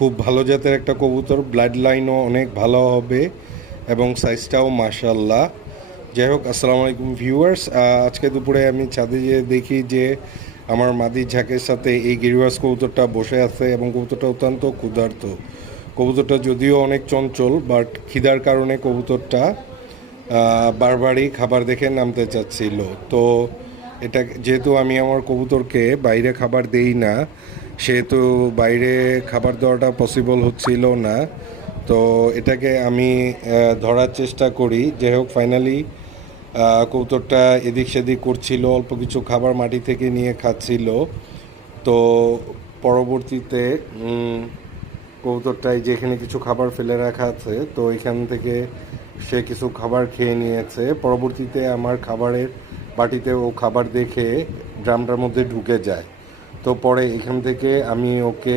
খুব ভালো জাতের একটা কবুতর, ব্লাড লাইনও অনেক ভালো হবে এবং সাইজটাও মাশাল্লাহ। যাই হোক, আসসালামু আলাইকুম ভিউয়ার্স। আজকে দুপুরে আমি ছাদে যেয়ে দেখি যে আমার মাদি ঝাঁকের সাথে এই গিরিবাজ কবুতরটা বসে আছে এবং কবুতরটা অত্যন্ত ক্ষুধার্ত। কবুতরটা যদিও অনেক চঞ্চল, বাট খিদার কারণে কবুতরটা বারবারই খাবার দেখে নামতে চাচ্ছিল। তো এটা যেহেতু আমি আমার কবুতরকে বাইরে খাবার দেই না, সেহেতু বাইরে খাবার দেওয়াটা পসিবল হচ্ছিল না। তো এটাকে আমি ধরার চেষ্টা করি। যাই হোক, ফাইনালি কবুতরটা এদিক সেদিক করছিল, অল্প কিছু খাবার মাটি থেকে নিয়ে খাচ্ছিল। তো পরবর্তীতে কবুতরটাই যেখানে কিছু খাবার ফেলে রাখা আছে, তো এখান থেকে সে কিছু খাবার খেয়ে নিয়েছে। পরবর্তীতে আমার খাবারের বাটিতে ও খাবার দেখে ড্রামটার মধ্যে ঢুকে যায়। তো পরে এখান থেকে আমি ওকে